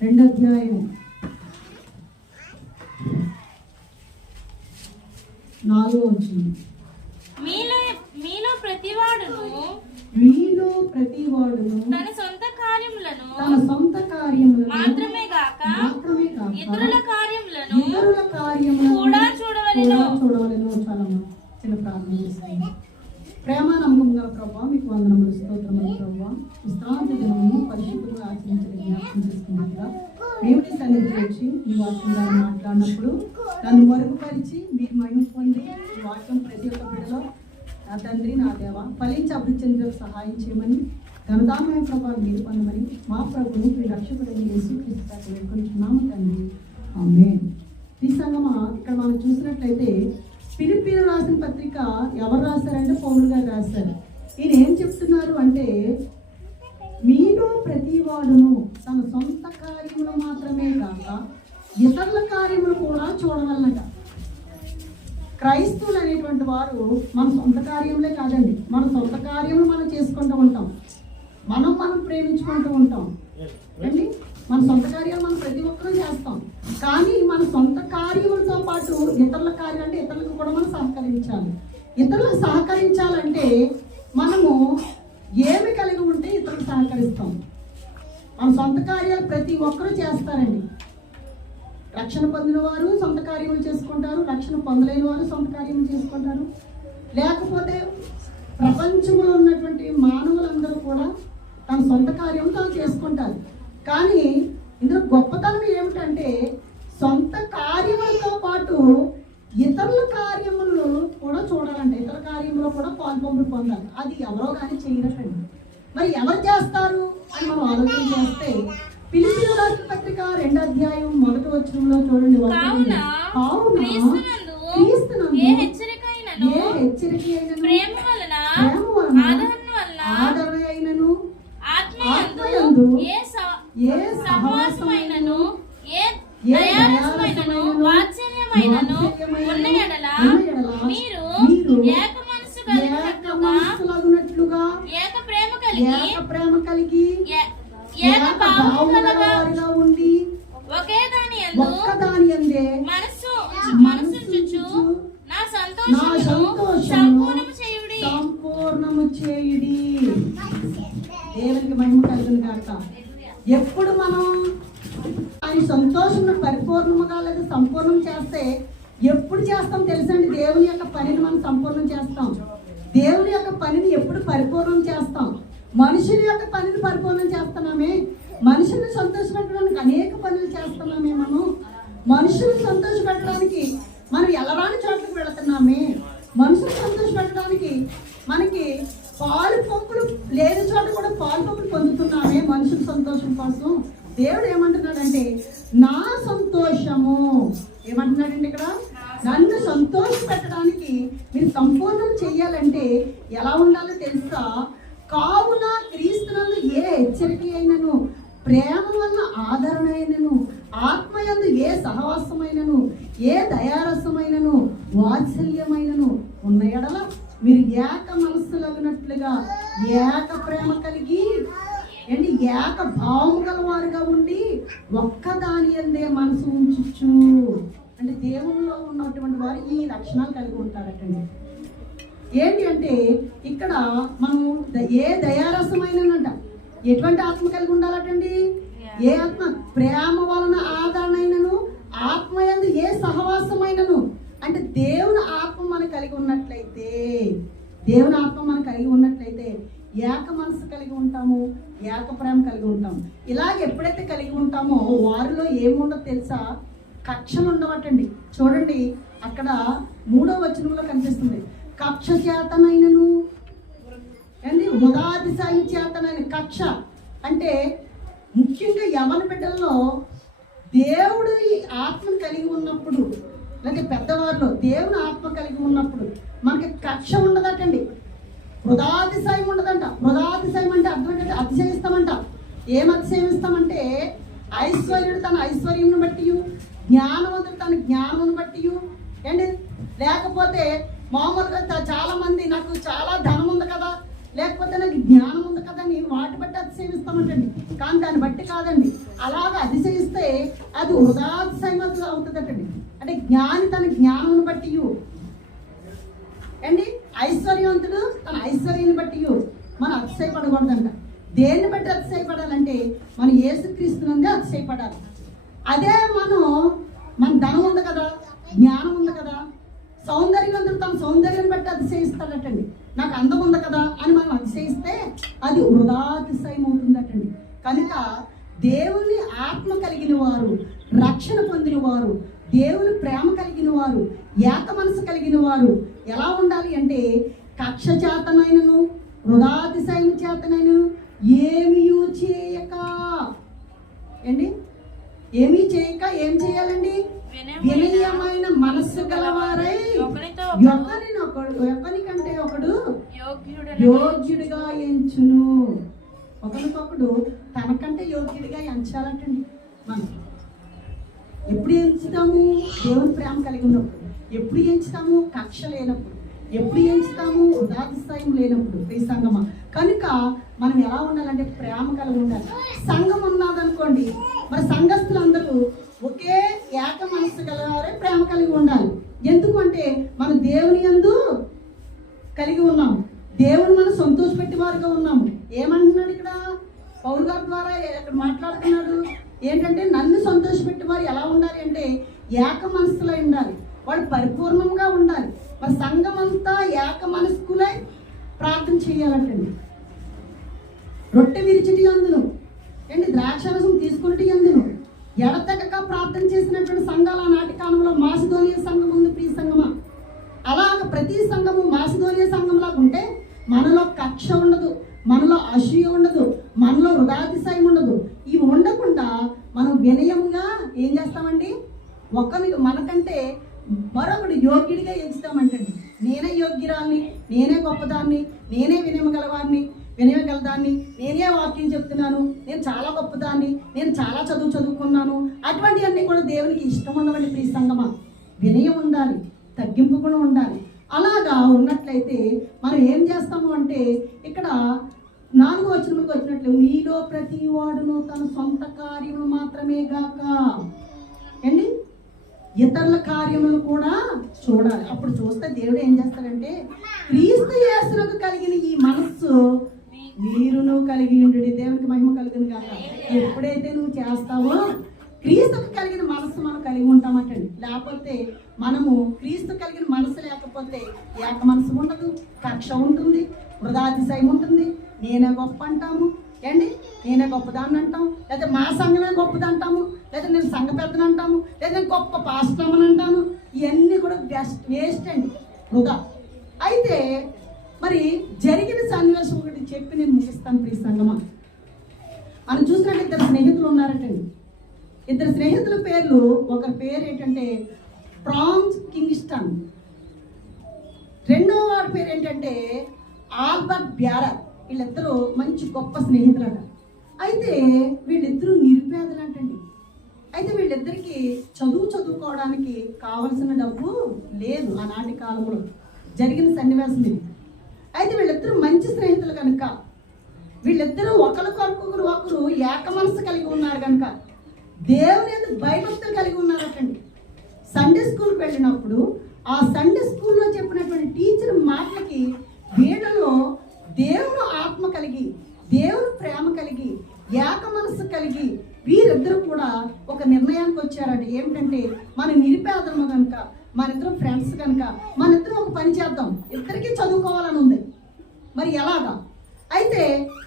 రెండో అధ్యాయం నాలుగో వచ్చింది మీలో మీలో ప్రతివాడును మీలో ప్రతి వాడును తన సొంత కార్యములను తన సొంత కార్యములను మాత్రమే గాక మాత్రమే కాక ఇతరుల కార్యములను ఇతరుల కార్యములను కూడా చూడవలెను. చూడవలెను చాలమ్మా చిన్న ప్రార్థన చేస్తాను ప్రేమ నమ్మకం గల ప్రభావ మీకు వందనములు స్తోత్రములు ప్రభావ విశ్రాంతి దినమును పరిశుద్ధంగా ఆచరించడం జ్ఞాపకం చేసుకున్నట్టుగా దేవుని సన్నిధి వచ్చి మీ వాక్యం మాట్లాడినప్పుడు నన్ను మరుగుపరిచి మీరు మహిమ పొంది ఈ వాక్యం ప్రతి ఒక్క బిడలో నా తండ్రి నా దేవ ఫలించి అభివృద్ధి చెందులకు సహాయం చేయమని ఘనదామయ ప్రభావం మీరు పొందమని మా ప్రభుని మీ రక్షకుడని యేసు క్రీస్తు వేడుకొంటున్నాము తండ్రి. ఆమె ఈ సంగమ ఇక్కడ మనం చూసినట్లయితే పిలిపిలు రాసిన పత్రిక ఎవరు రాశారంటే పౌరులు గారు రాశారు. ఈయన ఏం చెప్తున్నారు అంటే మీలో ప్రతివాడును తన సొంత కార్యములు మాత్రమే కాక ఇతరుల కార్యములు కూడా చూడవలనట. క్రైస్తవులు అనేటువంటి వారు మన సొంత కార్యములే కాదండి. మన సొంత కార్యములు మనం చేసుకుంటూ ఉంటాం. మనం మనం ప్రేమించుకుంటూ ఉంటాం. అండి? మన సొంత కార్యాలు మనం ప్రతి ఒక్కరూ చేస్తాం. కానీ మన సొంత కార్యములతో పాటు ఇతరుల కార్యాలంటే ఇతరులకు కూడా మనం సహకరించాలి. ఇతరులకు సహకరించాలంటే మనము ఏమి కలిగి ఉంటే ఇతరులకు సహకరిస్తాం. మన సొంత కార్యాలు ప్రతి ఒక్కరూ చేస్తారండి. రక్షణ పొందిన వారు సొంత కార్యములు చేసుకుంటారు. రక్షణ పొందలేని వారు సొంత కార్యములు చేసుకుంటారు. లేకపోతే ప్రపంచంలో ఉన్నటువంటి మానవులందరూ కూడా తన సొంత కార్యం తాను చేసుకుంటారు. కానీ ఇందులో గొప్పతనం ఏమిటంటే సొంత కార్యములతో పాటు ఇతరుల కార్యములు కూడా చూడాలంటే. ఇతర కార్యములో కూడా పాల్పొంపులు పొందాలి. అది ఎవరో కానీ చేయరటండి మరి ఎవరు చేస్తారు అని మనం ఆలోచన చేస్తే పిలిపిన రాష్ట్ర పత్రిక రెండు అధ్యాయం మొదటి వచనంలో చూడండి. కావున క్రీస్తునందు ఏ హెచ్చరిక అయినను? ఏ హెచ్చరిక అయినను? ప్రేమ వలన ప్రేమ వలన ఆదరణ వలన ఆదరణ అయినను ఆత్మయందు ఆత్మయందు ఏ స- ఏ సహవాసమైనను ఏ ఏ దయారసమైనను దయారసమైనను, వాత్సల్యమైనను వాత్సల్యమైనను ఉన్న ఎడల ఉన్న ఎడల మీరు మీరు ఏక మనసు ఏక కలిగినట్లుగా మనస్సులగునట్లుగా ఏక ప్రేమ కలిగి ఏక ప్రేమ కలిగి ఏ- ఏక భావము కలగా వారిగా ఉండి ఒకే దాని యందు ఒక్క దాని అందే మనసు మనసు చుచు నా నా సంతోషమును సంతోషమును సంపూర్ణము చేయుడి సంపూర్ణము చేయుడి దేవునికి మహిమ కలుగును కాక ఎప్పుడు మనం ఆయన సంతోషం పరిపూర్ణముగా లేదా సంపూర్ణం చేస్తే ఎప్పుడు చేస్తాం తెలుసండి దేవుని యొక్క పనిని మనం సంపూర్ణం చేస్తాం దేవుని యొక్క పనిని ఎప్పుడు పరిపూర్ణం చేస్తాం మనుషుల యొక్క పనిని పరిపూర్ణం చేస్తున్నామే మనుషుల్ని సంతోషపెట్టడానికి అనేక పనులు చేస్తున్నామే మనం మనుషుల్ని సంతోషపెట్టడానికి మనం ఎలరాని చోట్లకు వెళుతున్నామే మనుషులు సంతోషపెట్టడానికి మనకి పాలు పంపులు లేని చోట కూడా పాలు పంపులు పొందుతున్నామే మనుషుల సంతోషం కోసం దేవుడు ఏమంటున్నాడంటే నా సంతోషము ఏమంటున్నాడండి ఇక్కడ నన్ను సంతోష పెట్టడానికి మీరు సంపూర్ణం చెయ్యాలంటే ఎలా ఉండాలో తెలుసా కావున క్రీస్తునందు ఏ హెచ్చరిక అయినను ప్రేమ వల్ల ఆదరణ అయినను ఆత్మయందు ఏ సహవాసమైనను ఏ దయారసమైనను వాత్సల్యమైనను ఉన్న ఎడల మీరు ఏక మనస్సులగినట్లుగా ఏక ప్రేమ కలిగి ఏంటి? ఏక భావం గలవారుగా ఉండి ఒక్కదాని అందే మనసు ఉంచు అంటే దేవుల్లో ఉన్నటువంటి వారు ఈ లక్షణాలు కలిగి ఉంటారటండి. ఏంటి అంటే ఇక్కడ మనం ఏ దయారసమైననంట ఎటువంటి ఆత్మ కలిగి ఉండాలటండి? ఏ ఆత్మ? ప్రేమ వలన ఆదరణైనను ఆత్మయందు ఏ సహవాసమైనను? అంటే దేవుని ఆత్మ మనం కలిగి ఉన్నట్లయితే దేవుని ఆత్మ మనం కలిగి ఉన్నట్లయితే ఏక మనసు కలిగి ఉంటాము ఏక ప్రేమ కలిగి ఉంటాము. ఇలాగ ఎప్పుడైతే కలిగి ఉంటామో వారిలో ఏముండదో తెలుసా? కక్షలు ఉండవటండి. చూడండి అక్కడ మూడో వచనంలో కనిపిస్తుంది. కక్ష చేతనైనను ఏంది? ఉదాదిశాయి చేతనైన కక్ష. అంటే ముఖ్యంగా యవన బిడ్డల్లో దేవుడు ఆత్మను కలిగి ఉన్నప్పుడు లేకపోతే పెద్దవారిలో దేవుని ఆత్మ కలిగి ఉన్నప్పుడు మనకి కక్ష ఉండదటండి. వృధాతిశయం ఉండదంట. వృధాతిశయం అంటే అర్థం ఏంటంటే అతిశయిస్తామంట. ఏం అతిశయిస్తామంటే ఐశ్వర్యుడు తన ఐశ్వర్యంను బట్టి జ్ఞానవంతుడు తన జ్ఞానమును బట్టి ఏంటి? లేకపోతే మామూలుగా చాలా మంది నాకు చాలా ధనం ఉంది కదా లేకపోతే నాకు జ్ఞానం ఉంది కదా అని వాటి బట్టి అతిశయిస్తామంటండి. కానీ దాన్ని బట్టి కాదండి. అలాగ అతిశయిస్తే అది వృధాతిశయమతులు అవుతుందటండి. అంటే జ్ఞాని తన జ్ఞానం బట్టి అండి ఐశ్వర్యవంతుడు తన ఐశ్వర్యాన్ని బట్టి మనం అతిశయపడకూడదంట. దేన్ని బట్టి అతిశయపడాలంటే మనం యేసుక్రీస్తునందే అతిశయపడాలి. అదే మనం మన ధనం ఉంది కదా జ్ఞానం ఉంది కదా సౌందర్యవంతుడు తన సౌందర్యం బట్టి అతిశయిస్తాడటండి. నాకు అందం ఉంది కదా అని మనం అతిశయిస్తే అది వృధాతిశయం అవుతుందటండి. కనుక దేవుని ఆత్మ కలిగిన వారు రక్షణ పొందిన వారు దేవుని ప్రేమ కలిగిన వారు ఏక మనసు కలిగిన వారు ఎలా ఉండాలి అంటే కక్ష చేతనైనను వృధాతిశయం చేతనైనను ఏమి చేయక. ఏంటి? ఏమీ చేయక ఏం చేయాలండి? వినయమైన మనస్సు గలవారై ఒకరికంటే ఒకడు యోగ్యుడు యోగ్యుడిగా ఎంచును. ఒకరికొకడు తనకంటే యోగ్యుడిగా ఎంచాలటండి మనం. ఎప్పుడు ఎంచుతాము? దేవుని ప్రేమ కలిగి ఉన్నప్పుడు. ఎప్పుడు ఎంచుతాము? కక్ష లేనప్పుడు. ఎప్పుడు ఎంచుతాము? ఉదాతిస్థాయం లేనప్పుడు ఈ సంగమ. కనుక మనం ఎలా ఉండాలంటే ప్రేమ కలిగి ఉండాలి. సంఘం ఉన్నదనుకోండి మరి సంఘస్థులందరూ ఏక మనస్సు గలవారే ప్రేమ కలిగి ఉండాలి. ఎందుకంటే మనం దేవుని యందు కలిగి ఉన్నాం. దేవుని మనం సంతోషపెట్టి వారుగా ఉన్నాము ఏమంటున్నాడు ఇక్కడ? పౌరు గారి ద్వారా ఇక్కడ మాట్లాడుతున్నాడు. ఏంటంటే నన్ను సంతోషపెట్టి వారు ఎలా ఉండాలి అంటే ఏక మనస్సులో ఉండాలి. వాళ్ళు పరిపూర్ణంగా ఉండాలి. మరి సంఘం అంతా ఏక మనస్కులై ప్రార్థన చేయాలంటండి రొట్టె విరిచిటి అందును. ఏంటి? ద్రాక్షరసం తీసుకున్నటి అందును. ఎడతెగక ప్రార్థన చేసినటువంటి సంఘాలు ఆనాటి కాలంలో మాసిధోనియ సంఘం ఉంది ప్రియ సంఘమా. అలాగ ప్రతి సంఘము మాసిధోనియ సంఘంలాగా ఉంటే మనలో కక్ష ఉండదు మనలో అసూయ ఉండదు మనలో వృధాతిశయం ఉండదు. ఇవి ఉండకుండా మనం వినయంగా ఏం చేస్తామండి? ఒకరికి మనకంటే మరొకడు యోగ్యుడిగా ఎంచుతామంటండి. నేనే యోగ్యురాల్ని నేనే గొప్పదాన్ని నేనే వినయగలవాడిని వినయగలదాన్ని నేనే వాక్యం చెప్తున్నాను నేను చాలా గొప్పదాన్ని నేను చాలా చేస్తున్నాను. అటువంటివన్నీ కూడా దేవునికి ఇష్టం ఉండవండి ప్రియ సంగమా. వినయం ఉండాలి తగ్గింపు కూడా ఉండాలి. అలాగా ఉన్నట్లయితే మనం ఏం చేస్తాము అంటే ఇక్కడ నాలుగో వచనములకు వచ్చినట్లు మీలో ప్రతి వాడును తన సొంత కార్యములు మాత్రమే గాక. ఏండి ఇతరుల కార్యములు కూడా చూడాలి. అప్పుడు చూస్తే దేవుడు ఏం చేస్తాడంటే క్రీస్తు యేసునకు కలిగిన ఈ మనస్సు మీరును కలిగి ఉండు దేవునికి మహిమ కలిగిన కాక ఎప్పుడైతే నువ్వు చేస్తావో క్రీస్తుకు కలిగిన మనసు మనం కలిగి ఉంటామటండి. లేకపోతే మనము క్రీస్తు కలిగిన మనసు లేకపోతే ఏక మనసు ఉండదు కక్ష ఉంటుంది వృధాతిశయం ఉంటుంది. నేనే గొప్ప అంటాము. ఏండి నేనే గొప్పదాన్ని అంటాం లేదా మా సంఘమే గొప్పది అంటాము. లేదా నేను సంఘ పెద్దని అంటాము. లేదా నేను గొప్ప పాస్తామని అంటాను. ఇవన్నీ కూడా బెస్ట్ వేస్ట్ అండి. వృధా. అయితే మరి జరిగిన సన్నివేశం ఒకటి చెప్పి నేను ముగిస్తాను ప్రియ సంగమా. మనం చూసినట్టు ఇద్దరు స్నేహితులు ఉన్నారటండి. ఇద్దరు స్నేహితుల పేర్లు ఒకరి పేరు ఏంటంటే ఫ్రాన్స్ కింగ్స్టన్. రెండో వాడి పేరు ఏంటంటే ఆల్బర్ట్ బ్యారర్. వీళ్ళిద్దరూ మంచి గొప్ప స్నేహితులట. అయితే వీళ్ళిద్దరూ నిరుపేదలంటండి. అయితే వీళ్ళిద్దరికి చదువు చదువుకోవడానికి కావలసిన డబ్బు లేదు ఆనాటి కాలంలో. జరిగిన సన్నివేశం ఇది. అయితే వీళ్ళిద్దరూ మంచి స్నేహితులు కనుక. వీళ్ళిద్దరూ ఒకరికొకరు ఒకరు ఏక మనసు కలిగి ఉన్నారు కనుక. దేవుని ఎందుకు భయభక్తులు కలిగి ఉన్నారటండి. సండే స్కూల్కి వెళ్ళినప్పుడు ఆ సండే స్కూల్లో చెప్పినటువంటి టీచర్ మాటలకి వీళ్ళలో దేవుడు ఆత్మ కలిగి దేవుని ప్రేమ కలిగి ఏక మనస్సు కలిగి వీరిద్దరూ కూడా ఒక నిర్ణయానికి వచ్చారండి. ఏమిటంటే మన నిరుపేదము కనుక మన ఇద్దరు ఫ్రెండ్స్ కనుక మన ఇద్దరం ఒక పని చేద్దాం. ఇద్దరికీ చదువుకోవాలని ఉంది. మరి ఎలాగా? అయితే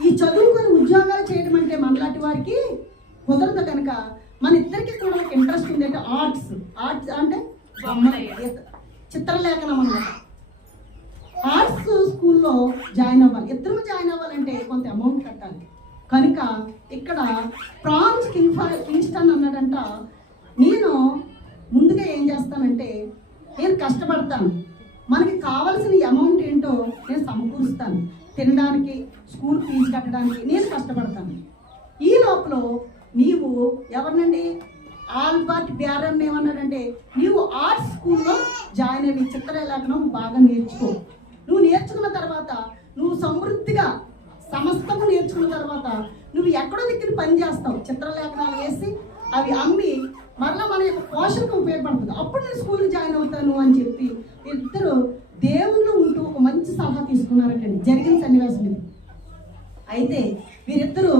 ఈ చదువుకొని ఉద్యోగాలు చేయడం అంటే మనలాంటి వారికి కుదరదు కనుక మన ఇద్దరికి కూడా ఇంట్రెస్ట్ ఉంది. అంటే ఆర్ట్స్ ఆర్ట్స్ అంటే చిత్రలేఖనం అన్నమాట. ఆర్ట్స్ స్కూల్లో జాయిన్ అవ్వాలి. ఇద్దరు జాయిన్ అవ్వాలంటే కొంత అమౌంట్ కట్టాలి. కనుక ఇక్కడ ప్రాన్స్ కింగ్ కింగ్స్టన్ అన్నాడంట. నేను ముందుగా ఏం చేస్తానంటే నేను కష్టపడతాను. మనకి కావాల్సిన అమౌంట్ ఏంటో నేను సమకూరుస్తాను. తినడానికి స్కూల్ ఫీజు కట్టడానికి నేను కష్టపడతాను. ఈ లోపల నువ్వు ఎవరినండి? ఆల్బర్ట్ బ్యారన్ ఏమన్నాడంటే నీవు ఆర్ట్స్ స్కూల్లో జాయిన్ అయ్యి చిత్రలేఖనం బాగా నేర్చుకో. నువ్వు నేర్చుకున్న తర్వాత నువ్వు సమృద్ధిగా సమస్తము నేర్చుకున్న తర్వాత నువ్వు ఎక్కడో దిక్కున పని చేస్తావు. చిత్రలేఖనాలు వేసి అవి అమ్మి మరలా మన యొక్క పోషణకు ఉపయోగపడుతుంది. అప్పుడు నేను స్కూల్కి జాయిన్ అవుతాను అని చెప్పి ఇద్దరు దేవుళ్ళు ఉంటూ ఒక మంచి సలహా తీసుకున్నారటండి. జరిగిన సన్నివేశం అయితే వీరిద్దరూ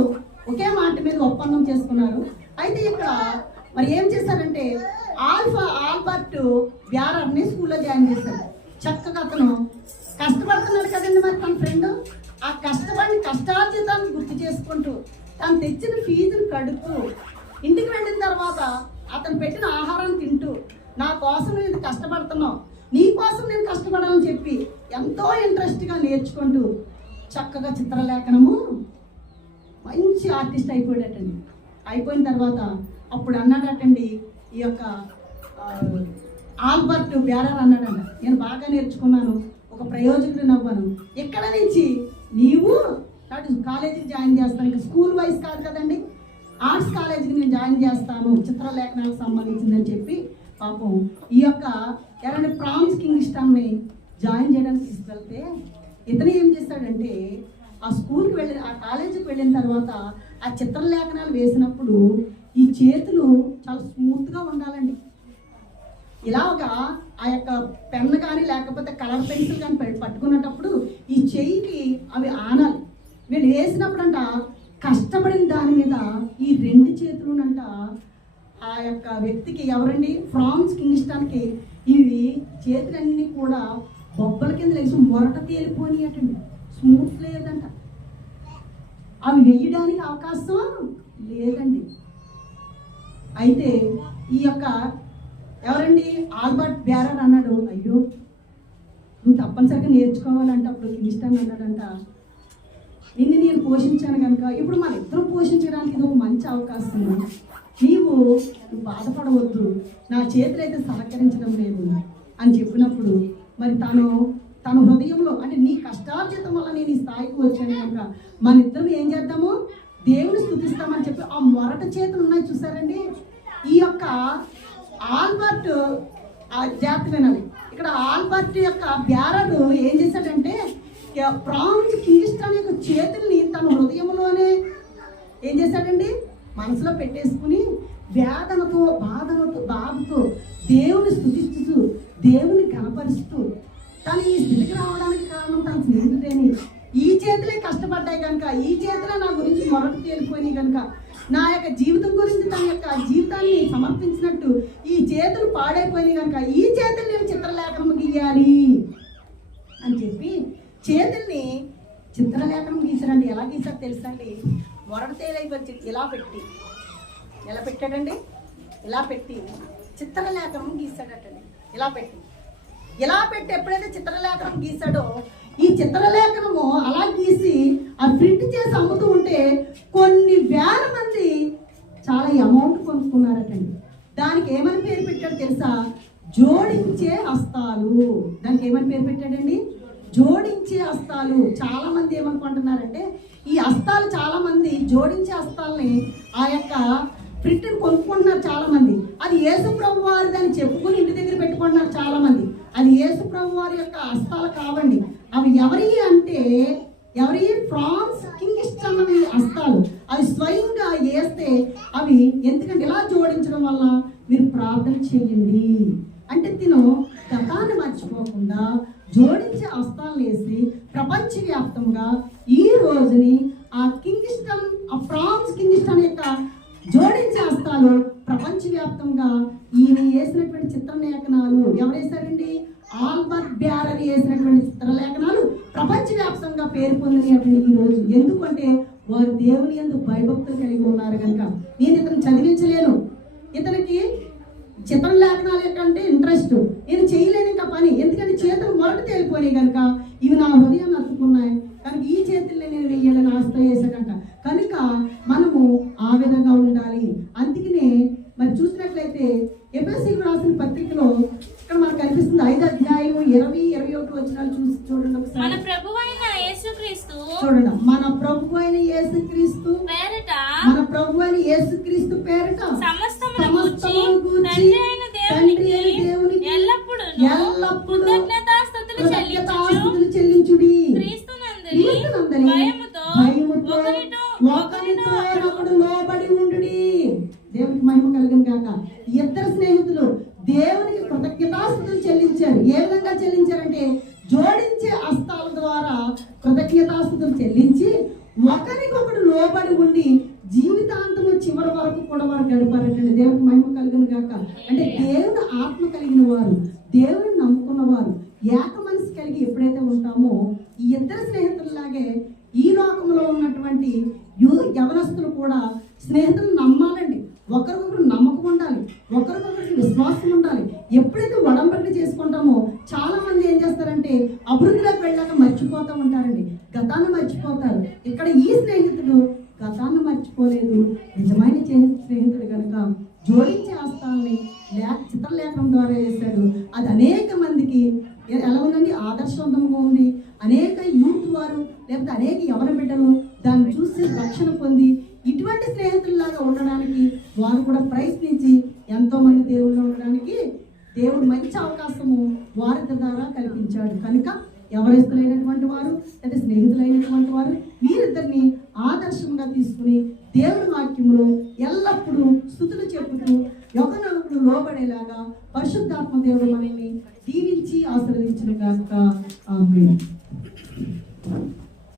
ఒకే మాట మీద ఒప్పందం చేసుకున్నారు. అయితే ఇక్కడ మరి ఏం చేశారంటే ఆల్ఫా ఆల్బర్ట్ బ్యారర్ని స్కూల్లో జాయిన్ చేశారు. చక్కగా అతను కష్టపడుతున్నాడు కదండి మరి తన ఫ్రెండ్. ఆ కష్టపడిన కష్టార్జితాన్ని గుర్తు చేసుకుంటూ తను తెచ్చిన ఫీజును కడుతూ ఇంటికి వెళ్ళిన తర్వాత అతను పెట్టిన ఆహారం తింటూ నా కోసం నేను కష్టపడుతున్నావు. నీ కోసం నేను కష్టపడాలని చెప్పి ఎంతో ఇంట్రెస్ట్గా నేర్చుకుంటూ చక్కగా చిత్రలేఖనము మంచి ఆర్టిస్ట్ అయిపోయాడటండి అయిపోయిన తర్వాత అప్పుడు అన్నాడటండి ఈ యొక్క ఆల్బర్ట్ బ్యారర్ అన్నాడంట. నేను బాగా నేర్చుకున్నాను ఒక ప్రయోజకుడు నవ్వను. ఇక్కడ నుంచి? నీవు కాలేజీకి జాయిన్ చేస్తాను. ఇంకా స్కూల్ వైజ్ కాదు కదండి. ఆర్ట్స్ కాలేజీకి నేను జాయిన్ చేస్తాను. చిత్రలేఖనాలకు సంబంధించిందని చెప్పి పాపం ఈ యొక్క ఎవరంటే ప్రాన్స్ కింగ్స్టన్ని జాయిన్ చేయడానికి తీసుకెళ్తే ఇతను ఏం చేశాడంటే ఆ స్కూల్కి వెళ్ళి ఆ కాలేజీకి వెళ్ళిన తర్వాత ఆ చిత్రలేఖనాలు వేసినప్పుడు ఈ చేతులు చాలా స్మూత్గా ఉండాలండి. ఇలాగా ఆ యొక్క పెన్ కానీ లేకపోతే కలర్ పెన్సిల్ కానీ పట్టుకున్నప్పుడు ఈ చెయ్యికి అవి ఆనాలి. వీళ్ళు వేసినప్పుడంట కష్టపడిన దాని మీద ఈ రెండు చేతులునంట ఆ యొక్క వ్యక్తికి ఎవరండి? ఫ్రాన్స్ కింగ్స్టాన్కి. ఇవి చేతులన్నీ కూడా బొబ్బల కింద లేచి మొరట తేలిపోనియటండి. స్మూత్ లేదంట. అవి వేయడానికి అవకాశం లేదండి. అయితే ఈ యొక్క ఎవరండి? ఆల్బర్ట్ బ్యారర్ అన్నాడు. అయ్యో నువ్వు తప్పనిసరిగా నేర్చుకోవాలంట. అప్పుడు కింగ్స్టన్ అన్నాడంట. నిన్ను నేను పోషించాను కనుక ఇప్పుడు మన ఇద్దరం పోషించడానికి ఇది ఒక మంచి అవకాశం. నీవు బాధపడవద్దు. నా చేతులైతే సహకరించడం లేదు అని చెప్పినప్పుడు మరి తను తన హృదయంలో అంటే నీ కష్టార్జితం వల్ల నేను ఈ స్థాయికి వచ్చాను కనుక మన ఇద్దరం ఏం చేద్దాము? దేవుని స్థుతిస్తామని చెప్పి ఆ మొరట చేతులు ఉన్నాయి చూసారండి? ఈ యొక్క ఆల్బర్ట్ ఆ జాతి ఇక్కడ ఆల్బర్ట్ యొక్క బ్యారడు ఏం చేశాడంటే ప్రాన్స్ కింగిస్టాన్ యొక్క చేతుల్ని తన హృదయంలోనే ఏం చేశాడండి? మనసులో పెట్టేసుకుని వేదనతో బాధలతో బాధతో దేవుని స్థుతిస్తూ దేవుని కనపరుస్తూ కానీ ఈ స్థితికి రావడానికి కారణం తన స్నేహితుడేని ఈ చేతులే కష్టపడ్డాయి కనుక ఈ చేతులే నా గురించి మొరటు తేలిపోయినాయి కనుక నా యొక్క జీవితం గురించి తన యొక్క జీవితాన్ని సమర్పించినట్టు ఈ చేతులు పాడైపోయినాయి కనుక ఈ చేతులు నేను చిత్రలేఖనం గీయాలి అని చెప్పి చేతుల్ని చిత్రలేఖనం గీసారండి ఎలా గీసారు తెలుసండి? మొరటు తేలైపోయి ఇలా పెట్టి ఎలా పెట్టాడండి? ఇలా పెట్టి చిత్రలేఖనం గీసాడటండి ఇలా పెట్టి. ఇలా పెట్టి ఎప్పుడైతే చిత్రలేఖనం గీసాడో ఈ చిత్రలేఖనము అలా గీసి ఆ ప్రింట్ చేసి అమ్ముతూ ఉంటే కొన్ని వేల మంది చాలా అమౌంట్ కొనుక్కున్నారటండి. దానికి ఏమని పేరు పెట్టాడు తెలుసా? జోడించే హస్తాలు దానికి ఏమని పేరు పెట్టాడండి? జోడించే హస్తాలు చాలా మంది ఏమనుకుంటున్నారంటే ఈ హస్తాలు చాలా మంది జోడించే హస్తాలని ఆ యొక్క ప్రింట్ని కొనుక్కుంటున్నారు చాలా మంది అది యేసు ప్రభు వారి దాన్ని చెప్పుకుని ఇంటి దగ్గర పెట్టుకుంటున్నారు చాలా మంది అది యేసుప్రభు వారి యొక్క హస్తాలు కావండి. అవి ఎవరి అంటే ఎవరి ఫ్రాన్స్ కింగిస్టన్ అనే హస్తాలు అవి స్వయంగా వేస్తే అవి ఎందుకంటే ఇలా జోడించడం వల్ల మీరు ప్రార్థన చేయండి. అంటే తిను గతాన్ని మర్చిపోకుండా జోడించే హస్తాలను వేసి ప్రపంచవ్యాప్తంగా ఈ రోజుని ఆ కింగిస్టన్ ఆ ఫ్రాన్స్ కింగిస్టన్ యొక్క జోడించేస్తాలు ప్రపంచవ్యాప్తంగా ఈయన వేసినటువంటి చిత్రలేఖనాలు ఎవరేశారండి? వేశారండి ఆల్బర్ట్ బ్యారర్ వేసినటువంటి చిత్రలేఖనాలు ప్రపంచవ్యాప్తంగా పేరు పొందినటువంటి ఈ రోజు. ఎందుకంటే వారు దేవుని ఎందు భయభక్తులు కలిగి ఉన్నారు కనుక. నేను ఇతను చదివించలేను. ఇతనికి చిత్రలేఖనాలు అంటే ఇంట్రెస్ట్. నేను చేయలేను ఇంకా పని. ఎందుకంటే చేతులు మొరట తేలిపోయినాయి కనుక. ఇవి నా హృదయాన్ని నచ్చుకున్నాయి కనుక ఈ చేతుల్ని నేను వెయ్యాలని ధరించుడి క్రీస్తునందలి భయముతో ఒకరితో ఒకడు అలాగే ఈ లోకంలో ఉన్నటువంటి యు యవనస్తులు కూడా స్నేహితులు నమ్మ ఒకరికొకరు నమ్మకం ఉండాలి ఒకరికొకరికి విశ్వాసం ఉండాలి ఎప్పుడైతే వడంబడిని చేసుకుంటామో చాలా మంది ఏం చేస్తారంటే అభివృద్ధిలోకి వెళ్ళాక మర్చిపోతూ ఉంటారండి గతాన్ని మర్చిపోతారు ఇక్కడ ఈ స్నేహితుడు గతాన్ని మర్చిపోలేదు నిజమైన చే- స్నేహితుడు కనుక జోడించే హస్తాలని లేఖ చిత్రలేఖనం ద్వారా చేశాడు అది అనేక మందికి ఎ- ఎలా ఉందండి ఆదర్శవంతంగా ఉంది అనేక యూత్ వారు లేకపోతే అనేక యవన బిడ్డలు దాన్ని చూసి రక్షణ పొంది ఇటువంటి స్నేహితుల్లాగా ఉండడానికి వారు కూడా ప్రయత్నించి ఎంతో మంది దేవుళ్ళు ఉండడానికి దేవుడు మంచి అవకాశము వారి ద్వారా కల్పించాడు. కనుక ఎవరిస్తులైనటువంటి వారు లేదా స్నేహితులైనటువంటి వారు వీరిద్దరిని ఆదర్శంగా తీసుకుని దేవుడి వాక్యములు ఎల్లప్పుడూ స్థుతులు చెప్పుతూ ఒకనొకరు లోబడేలాగా పరిశుద్ధాత్మ దేవుడు మనల్ని దీవించి ఆశీర్వదించిన కాక ఆమె